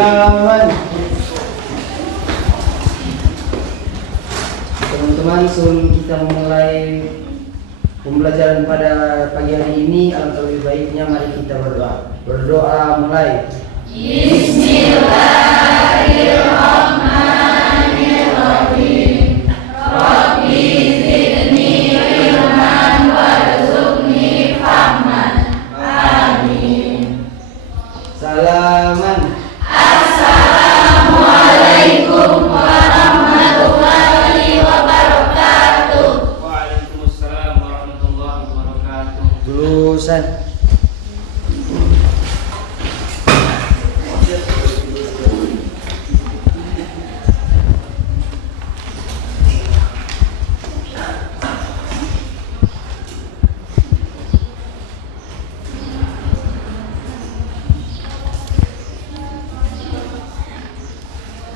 Salaman. Teman-teman, sebelum kita memulai pembelajaran pada pagi hari ini, alangkah lebih baiknya mari kita berdoa. Berdoa mulai. Bismillahirrahmanirrahim. Rabbi zidni ilman warzuqni fahman. Amin. Salaman. Assalamualaikum warahmatullahi wabarakatuh. Waalaikumsalam warahmatullahi wabarakatuh. Lulusan.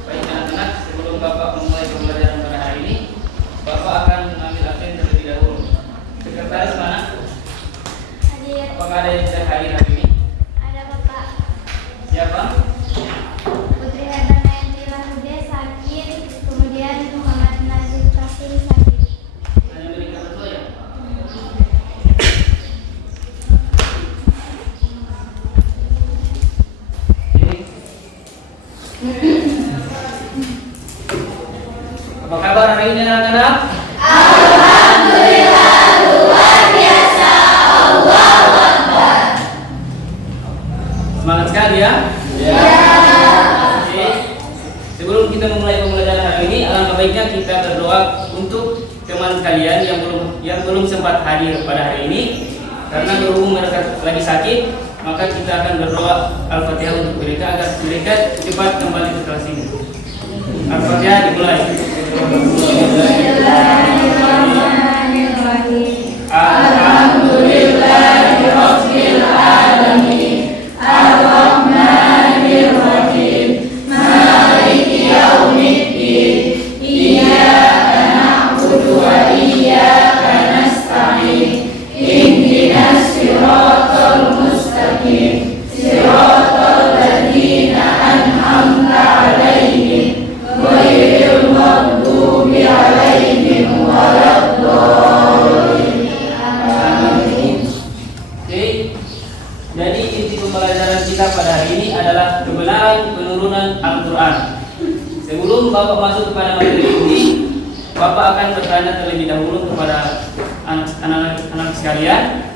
Baik anak-anak, sebelum Bapak memulai pembelajaran pada hari ini, Bapak akan mengambil absen terlebih dahulu. Sekretaris mana? Hadir. Apakah ada yang bisa hadir hari ini? Ada Bapak Siapa? Putri Herbayanti Lahude sakit, kemudian Muhammad Nazir Kasim sakit. Hanya berikan berdua ya? Ini. Apa kabar hari ini anak-anak? Semangat sekali ya? Oke. Sebelum kita memulai pembelajaran hari ini, alangkah baiknya kita berdoa untuk teman kalian yang belum sempat hadir pada hari ini. Karena berhubung mereka lagi sakit, maka kita akan berdoa Al-Fatihah untuk mereka agar mereka cepat kembali ke kelas ini. Al-Fatihah dimulai. Alhamdulillahirabbil alamin. Ar-Rahmanir-Rahim. Maliki yaumiddin. Iyyaka na'budu wa iyyaka nasta'in. Ihdinas siratal mustaqim. Siratal ladzina an'amta 'alaihim ghairil maghdubi 'alaihim waladdallin. Amin. Oke. Jadi inti pembelajaran kita pada hari ini adalah kebenaran penurunan Al-Quran. Sebelum Bapak masuk kepada materi ini, Bapak akan bertanya terlebih dahulu kepada anak-anak sekalian,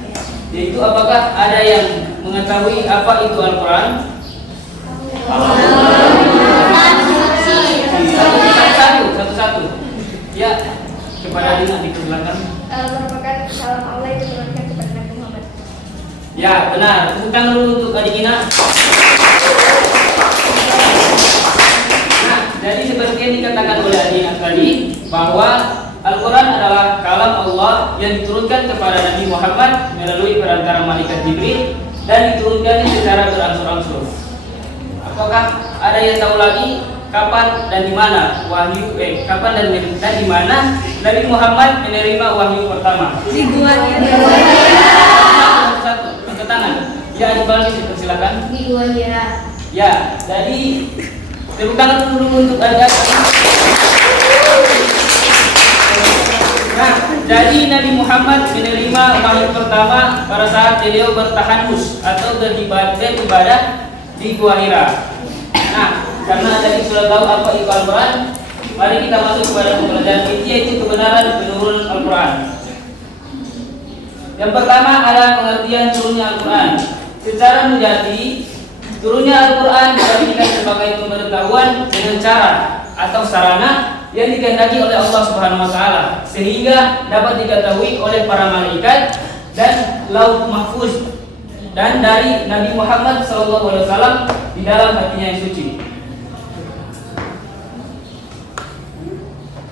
yaitu apakah ada yang mengetahui apa itu Al-Quran? Satu-satu. Ya, kepada Dina dipersilakan. Merupakan salam Allah yang diturunkan kepada Nabi Muhammad. Ya, benar. Tepuk tangan dulu untuk adik Ina. Nah, jadi seperti yang dikatakan oleh adik Ina tadi, bahwa Al-Quran adalah kalam Allah yang diturunkan kepada Nabi Muhammad melalui perantara malaikat Jibril dan diturunkan secara berangsur-angsur. Apakah ada yang tahu lagi kapan dan di mana kapan dan di mana Nabi Muhammad menerima wahyu pertama? Di Gua Satu, angkat tangan. Ya, adik Balmi, silakan. Di Gua Hira. Ya, jadi tepuk tangan dulu untuk adik-adik. Nah, jadi Nabi Muhammad menerima wahyu pertama pada saat beliau bertahanus atau beribadah di Gua Hira. Nah, karena tadi sudah tahu apa itu Al-Quran, mari kita masuk kepada pembelajaran inti, yaitu kebenaran penurunan Al-Quran. Yang pertama adalah pengertian turunnya Al-Quran. Secara menjadi, turunnya Al-Quran diartikan sebagai pemberitahuan dengan cara atau sarana yang dikehendaki oleh Allah Subhanahu wa taala sehingga dapat diketahui oleh para malaikat dan lauh mahfuz dan dari Nabi Muhammad SAW di dalam hatinya yang suci.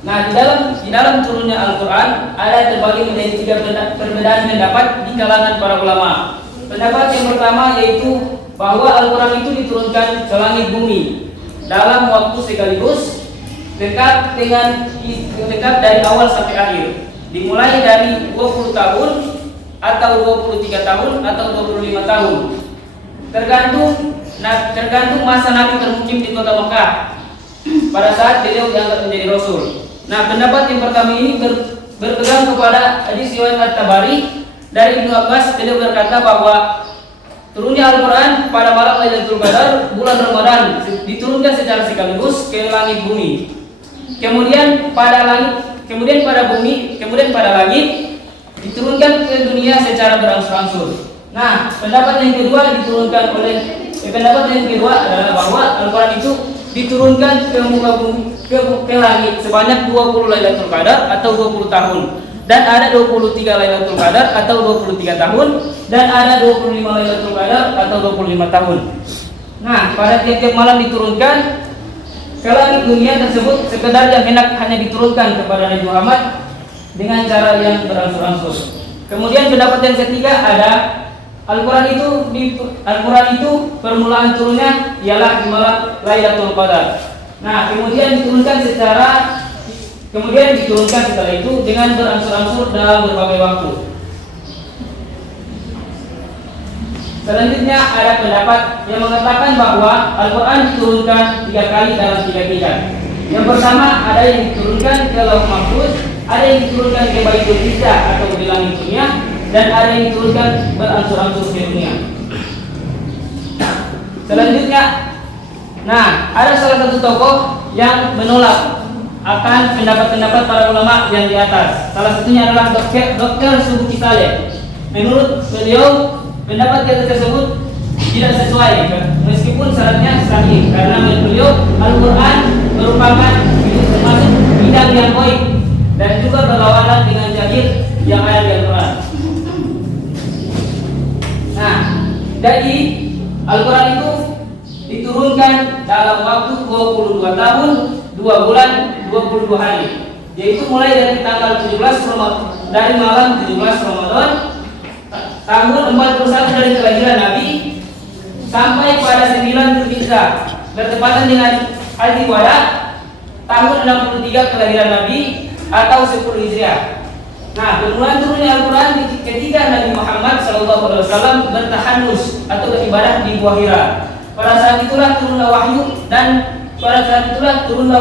Nah, di dalam turunnya Al-Quran ada terbagi menjadi tiga perbedaan pendapat di kalangan para ulama. Pendapat yang pertama yaitu bahwa Al-Quran itu diturunkan ke langit bumi dalam waktu sekaligus dekat dari awal sampai akhir, dimulai dari 20 tahun atau 23 tahun atau 25 tahun, tergantung Nah, tergantung masa Nabi bermukim di kota Mekah pada saat beliau diangkat menjadi Rasul. Nah, pendapat yang pertama ini berpegang kepada hadis riwayat At-Tabari dari Ibnu Abbas. Beliau berkata bahwa turunnya Al-Quran pada malam Lailatul Qadar bulan Ramadan diturunkan secara sekaligus ke langit bumi. Kemudian pada langit diturunkan ke dunia secara berangsur-angsur. Nah, pendapat yang kedua adalah bahwa Al-Quran itu diturunkan ke muka bumi, ke langit sebanyak 20 Lailatul Qadar atau 20 tahun. Dan ada 23 Lailatul Qadar atau 23 tahun, dan ada 25 Lailatul Qadar atau 25 tahun. Nah, pada tiap-tiap malam diturunkan ke langit dunia tersebut sekedar yang hanya diturunkan kepada Nabi Muhammad dengan cara yang berangsur-angsur. Kemudian pendapat yang ketiga ada Al-Quran itu permulaan turunnya ialah di malam Lailatul Qadar. Nah, kemudian diturunkan setelah itu dengan berangsur-angsur dalam berbagai waktu. Selanjutnya ada pendapat yang mengatakan bahwa Al-Quran diturunkan 3 kali dalam 3 tingkat. Yang pertama ada yang diturunkan ke Lauh Mahfuz, ada yang diturunkan ke Baitul Izzah atau di langit dunia, dan ada yang diturunkan berangsur-angsur ke dunia. Selanjutnya, nah ada salah satu tokoh yang menolak akan pendapat-pendapat para ulama yang di atas. Salah satunya adalah Dr. Subki Saleh. Menurut beliau, pendapat yang tersebut tidak sesuai meskipun syaratnya sahih, karena menurut beliau Al-Quran merupakan termasuk bidang yang baik dan juga berlawanan dengan jahil yang ada di Al-Quran. Nah, jadi Al-Quran itu diturunkan dalam waktu 22 tahun, 2 bulan, 22 hari, yaitu mulai dari tanggal 17 Ramadan, dari malam 17 Ramadan tahun 41 dari kelahiran Nabi sampai pada 9 Zulhijjah bertepatan dengan Haji Wada tahun 63 kelahiran Nabi atau 10 Hijriah. Nah, permulaan turunnya Al-Quran ketika Nabi Muhammad SAW bertahanus atau beribadah di Gua Hira. Pada saat itulah turunlah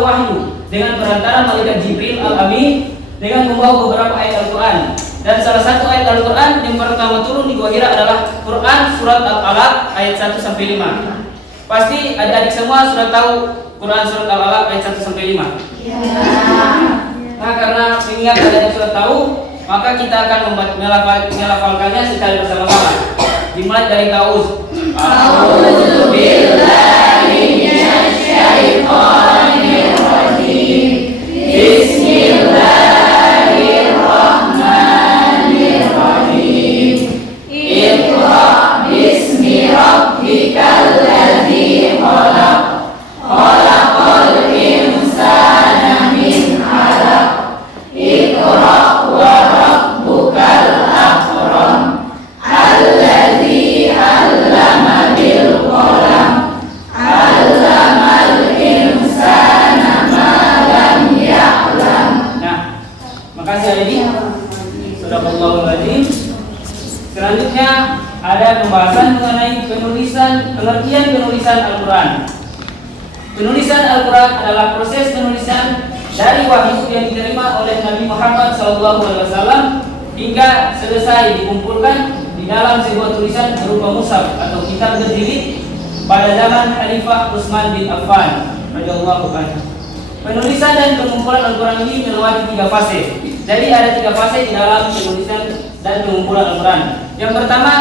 wahyu dengan perantara malaikat Jibril Al-Amin dengan membawa beberapa ayat Al-Quran. Dan salah satu ayat Al-Quran yang pertama turun di Gua Hira adalah Quran surat Al-Alaq ayat 1-5. Pasti adik-adik semua sudah tahu Quran surat Al-Alaq ayat 1-5. Ya. Nah, karena mengingat adanya sudah tahu, maka kita akan melafalkannya secara bersama-sama. Dimulai dari ta'awuz. A'udzu billahi minasyaitonir rajim. Bismillahirrahmanirrahim. Iqra bismi rabbikal ladzi khalaq. Khalaqal insana min 'alaq. Iqra wa rabbukal akram. Alladzi 'allama bil qalam. 'Allamal insana ma lam ya'lam. Nah, makasih Aidi. Sadaqallahul azim. Selanjutnya ada pembahasan mengenai pengertian penulisan Al-Quran. Penulisan Al-Quran adalah proses penulisan dari wahyu yang diterima oleh Nabi Muhammad SAW hingga selesai dikumpulkan di dalam sebuah tulisan berupa mushaf atau kitab berdiri pada zaman Khalifah Utsman bin Affan radhiyallahu anhu. Penulisan dan pengumpulan Al-Quran ini melewati 3 fase. Jadi ada 3 fase di dalam penulisan dan pengumpulan Al-Quran. Yang pertama,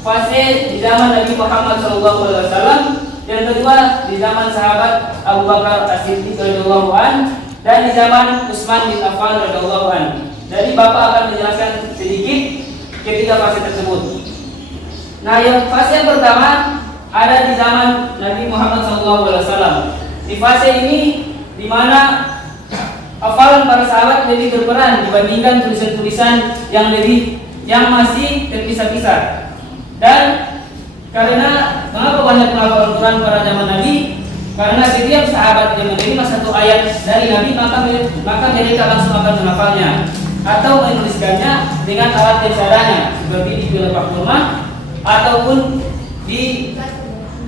fase di zaman Nabi Muhammad SAW. Yang kedua, di zaman sahabat Abu Bakar As-Siddiq radhiyallahu anhu, dan di zaman Utsman bin Affan radhiyallahu anhu. Jadi Bapak akan menjelaskan sedikit ketiga fase tersebut. Nah, yang fase yang pertama ada di zaman Nabi Muhammad SAW. Di fase ini di mana hafalan para sahabat lebih berperan dibandingkan tulisan-tulisan yang masih terpisah-pisah. Dan karena mengapa banyak penghafal Al-Quran pada zaman Nabi? Karena setiap sahabat yang menerima satu ayat dari Nabi maka mereka langsung akan menghafalnya atau menuliskannya dengan alat yang seadanya, seperti di pelepah kurma ataupun di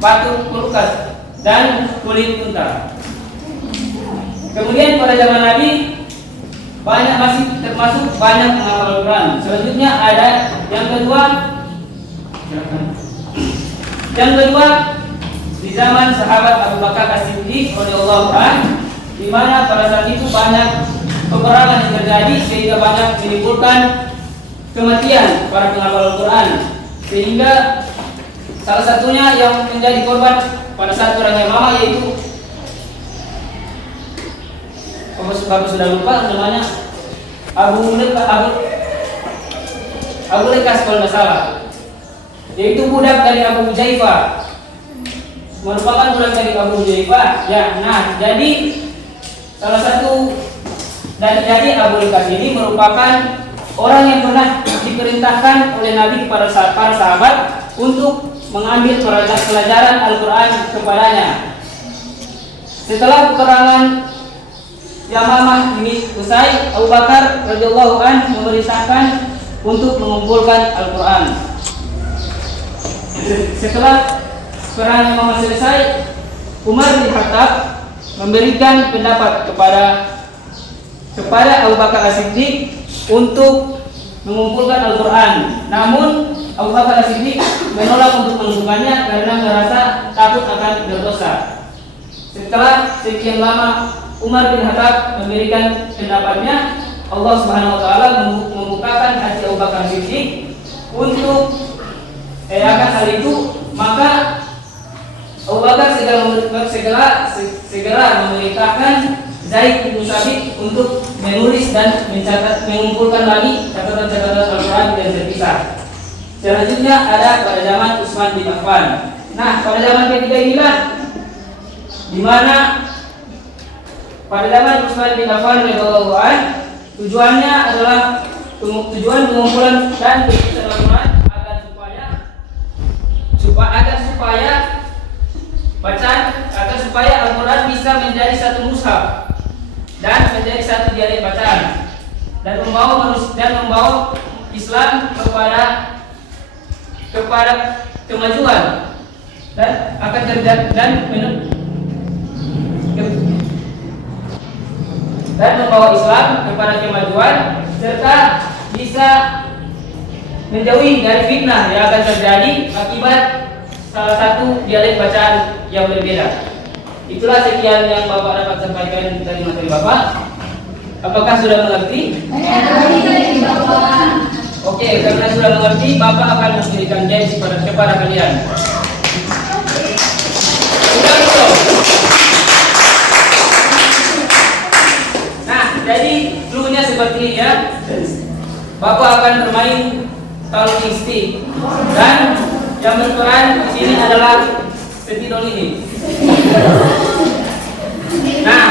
patung pelukas, dan kulit unta. Kemudian pada zaman Nabi masih termasuk banyak menghafal Al-Quran. Selanjutnya ada yang kedua. Yang kedua, di zaman sahabat Abu Bakar As-Siddiq radhiyallahu anhu, di mana pada saat itu banyak peperangan yang terjadi sehingga banyak menimbulkan kematian para penghafal Al-Quran, sehingga salah satunya yang menjadi korban pada saat perang Yamamah yaitu Bapak sudah lupa namanya, Abu Lekas kalau tidak salah, yaitu budak dari Abu Hujaifah, merupakan budak dari Abu Hujaifah. Ya, nah jadi salah satu dari Abu Lekas ini merupakan orang yang pernah diperintahkan oleh Nabi kepada para sahabat untuk mengambil pelajaran Al-Quran kepadanya. Setelah peperangan Yamamah ini usai, Abu Bakar radhiyallahu anhu memerintahkan untuk mengumpulkan Al-Quran. Setelah perang Yamamah selesai, Umar bin Khattab memberikan pendapat kepada Abu Bakar As-Siddiq untuk mengumpulkan Al-Quran. Namun Abu Bakar As-Siddiq menolak untuk mengumpulkannya karena merasa takut akan berdosa. Setelah sekian lama Umar bin Khattab memberikan pendapatnya, Allah Subhanahu wa taala membukakan hati Abu Bakar Siddiq untuk akan hal itu, maka Abu Bakar segera memerintahkan Zaid bin Sabit untuk menulis dan mengumpulkan lagi catatan-catatan Al-Quran yang terpisah. Selanjutnya ada pada zaman Utsman bin Affan. Nah, pada zaman ketiga inilah di mana pada zaman Utsman bin Affan radhiyallahu anhu, tujuannya adalah tujuan pengumpulan dan penulisan Al-Quran agar supaya Al-Quran bisa menjadi satu mushaf dan menjadi satu dialek bacaan dan membawa Islam kepada kemajuan dan akan terjadi dan membawa Islam kepada kemajuan serta bisa menjauhi dari fitnah yang akan terjadi akibat salah satu dialek bacaan yang berbeda. Itulah sekian yang Bapak dapat sampaikan dari materi Bapak. Apakah sudah mengerti? Oke, karena sudah mengerti, Bapak akan memberikan games kepada kalian. Nah, jadi cluenya seperti ini ya. Bapak akan bermain talking stick dan yang berperan di sini adalah Setidon ini. Nah,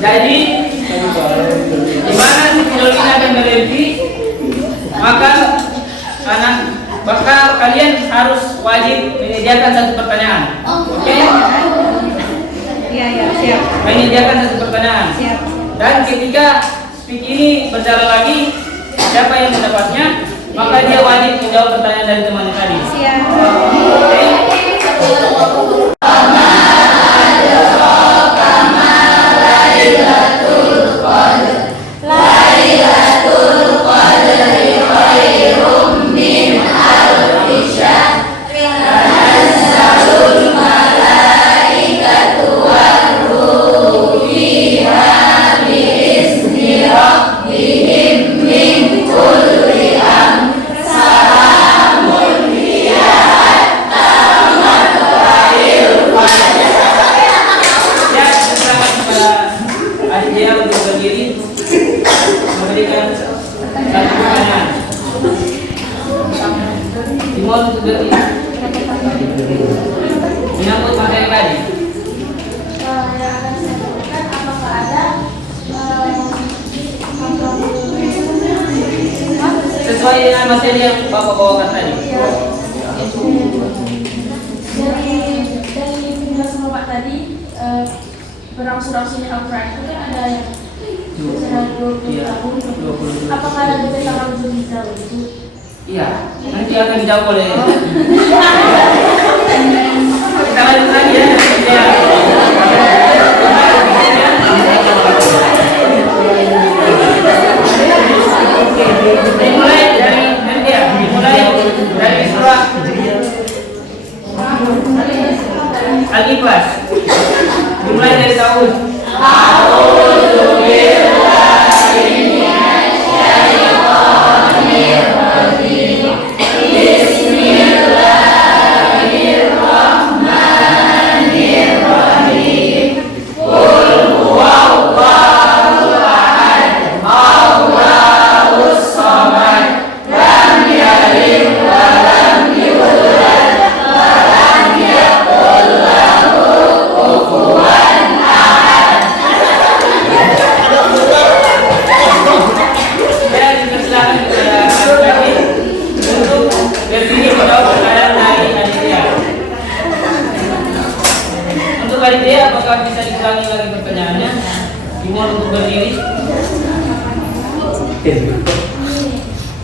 jadi di mana Setidon ini akan berhenti, maka kalian harus wajib menyediakan satu pertanyaan. Oke? Iya, siap. Menyediakan satu pertanyaan. Siap. Dan ketika speak ini berjalan lagi, siapa yang mendapatnya, maka dia wajib menjawab pertanyaan dari temannya tadi. Siap. Oke? Menyambut materi tadi. Apakah ada Sesuai dengan materi yang Bapak bawakan tadi. Dari penjelasan Bapak tadi, berangsur-angsurnya Al-Quran itu kan ada yang 20 tahun. Apakah ada juga tanggal Zulhijjah itu? Iya, nanti akan dijawab oleh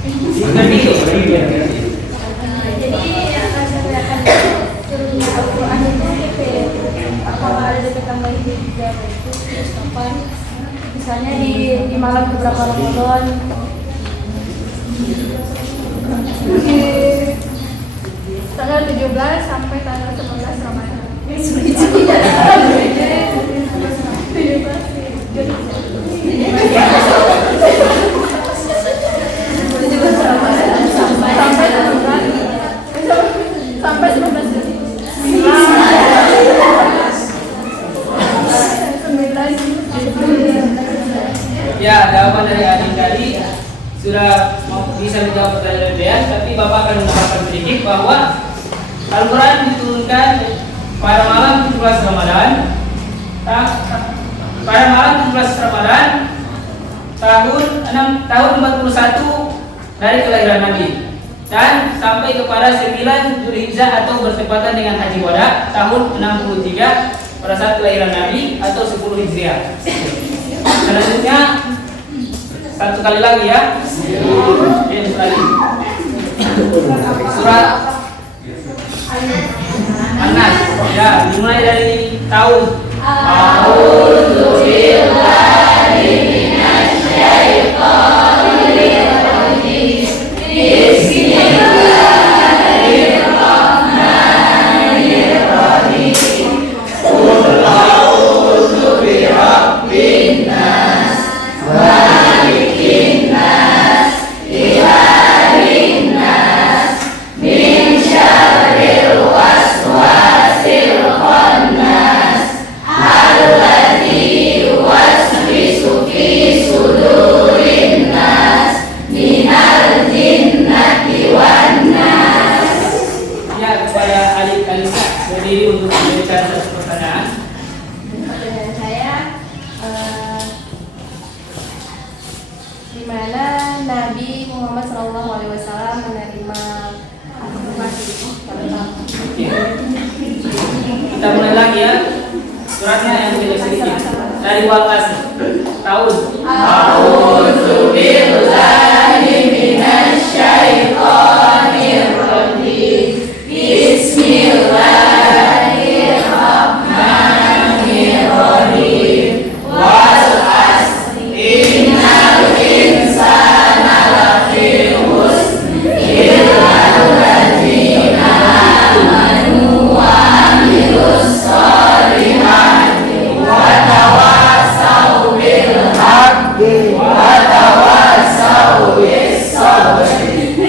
Jadi yang akan saya tanyakan turunnya Al-Quran itu apakah ada dekat tanggal hijrah itu kapan? Misalnya di malam beberapa Ramadan. Di tanggal 17 sampai tanggal 11 Ramadan. Sampai 11 Juli. ya, jawaban dari adik tadi sudah bisa menjawab pertanyaan Dean, tapi Bapak akan menambahkan sedikit bahwa Al-Quran diturunkan pada malam 17 Ramadan. Pada malam 17 Ramadan tahun 41 dari kelahiran Nabi, dan sampai kepada 9 Zulhijjah atau bertepatan dengan Haji Wada tahun 63 pada saat kelahiran Nabi atau 10 Hijriah. Selanjutnya satu kali lagi ya. Surat An-Nas. Ya, dimulai dari tahun. Di mana Nabi Muhammad SAW menerima afirmasi pada tahun. Kita mulai lagi ya. Suratnya yang kita sedikit dari Wal-As tahun. A'udzubillahi minasyaitonirrajim. Bismillahirrahmanirrahim. Wal asri innal insana lafi khusr illa alladzina amanu wa amilus solihati wa tawasaw bil haqqi wa tawasaw bis sabri.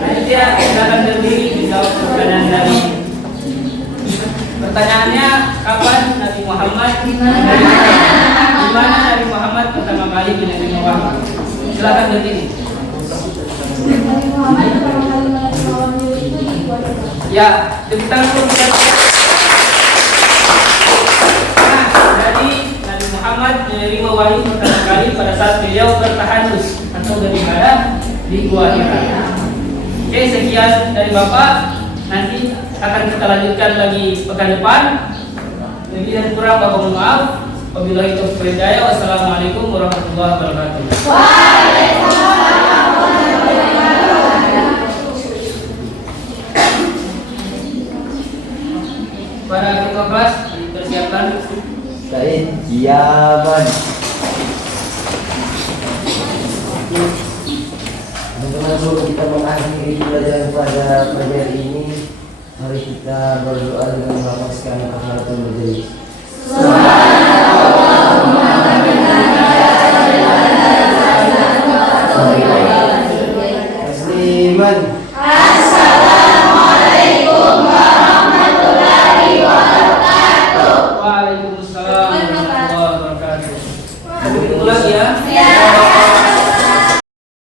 Nanti kita akan berdiri dijawab pertanyaan dari. Pertanyaannya, kapan Nabi Muhammad di mana Nabi Muhammad pertama kali menerima wahyu? Silakan berdiri. Nabi Muhammad pertama kali menerima wahyu itu di Gua Hira. Ya, tepuk tangan dulu. Nah, jadi Nabi Muhammad menerima wahyu pertama kali pada saat beliau bertahanus atau beribadah di Gua Hira. Oke, sekian dari Bapak. Nanti akan kita lanjutkan lagi pekan depan. Lebih dan kurang Bapak mohon maaf. Wabillahi taufiq wal hidayah. Wassalamualaikum warahmatullahi wabarakatuh. Para ketua kelas dipersiapkan. Said, jawaban. Teman-teman, sebelum kita mengakhiri pelajaran pada pagi hari ini, mari kita berdoa dengan melapaskan persyaratan majelis.